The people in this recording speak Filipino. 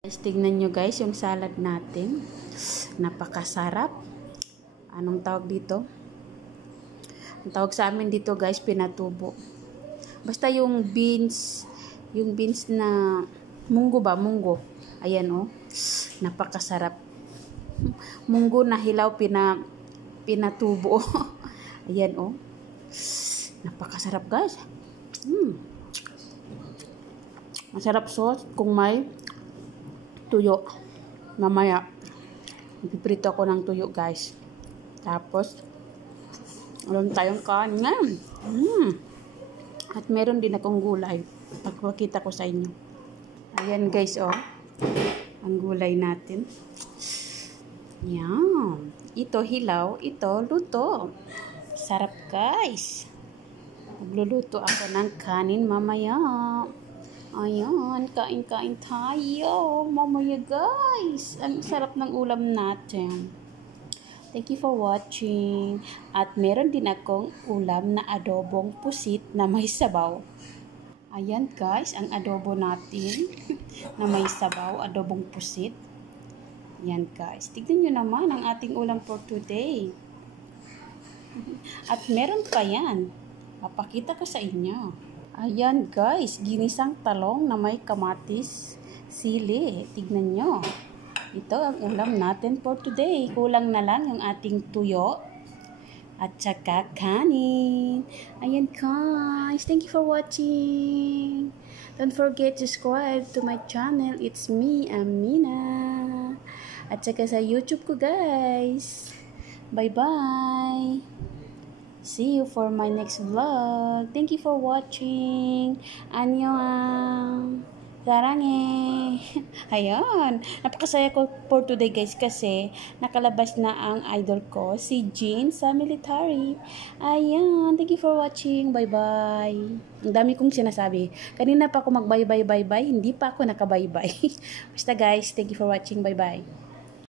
Guys, tignan nyo guys yung salad natin. Napakasarap. Anong tawag dito? Ang tawag sa amin dito guys, pinatubo. Basta yung beans na munggo ba? Munggo. Ayan oh. Napakasarap. Munggo na hilaw pinatubo. Ayan oh. Napakasarap guys. Masarap sauce kung may tuyo. Mamaya ipiprito ako ng tuyo guys. Tapos meron tayong kanin. At meron din akong gulay. Pagpakita ko sa inyo. Ayan guys oh. Ang gulay natin. Yan. Ito hilaw, ito luto. Sarap guys. Magluluto ako ng kanin mamaya. Ayan, kain-kain tayo. Mamaya guys. Ang sarap ng ulam natin. Thank you for watching. At meron din akong ulam na adobong pusit na may sabaw. Ayan guys, ang adobo natin na may sabaw, adobong pusit. Ayan guys. Tignan nyo naman ang ating ulam for today. At meron pa yan. Papakita ko sa inyo. Ayan guys, ginisang talong na may kamatis, sili. Tignan nyo. Ito ang ulam natin for today. Kulang na lang yung ating tuyo at saka kanin. Ayan guys, thank you for watching. Don't forget to subscribe to my channel. It's me, Amina. At saka sa YouTube ko guys. Bye-bye. See you for my next vlog. Thank you for watching. Annyeong. Sarange. Ayan. Napakasaya ko for today guys kasi nakalabas na ang idol ko, si Jean sa military. Ayan. Thank you for watching. Bye-bye. Ang dami kong sinasabi. Kanina pa ako mag-bye-bye-bye-bye. Hindi pa ako naka-bye-bye. Basta guys, thank you for watching. Bye-bye.